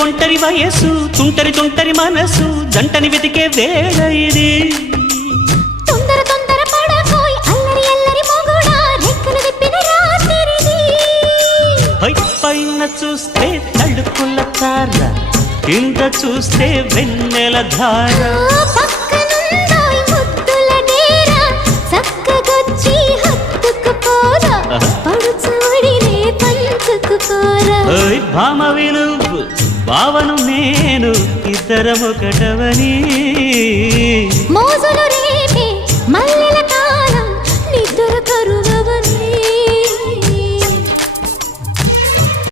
ఒంటరి వయస్సు తుంటరి తుంటరి మనసు జంటని వెతికే వేళ ఇది తొందర తొందర పడకోయ్ అల్లరి అల్లరి మొగుడా రెక్కలు విప్పిన రాత్రిది పైన చూస్తే తడుకుల తార కింద చూస్తే వెన్నెల ధార పక్కనుందోయ్ ముద్దుల డేరా చక్కగొచ్చి హత్తుకుపోరా పడుచోడినే పంచుకుపోరా భామ విలువు భావను నేను ఇద్దరమొకటవని మోజులు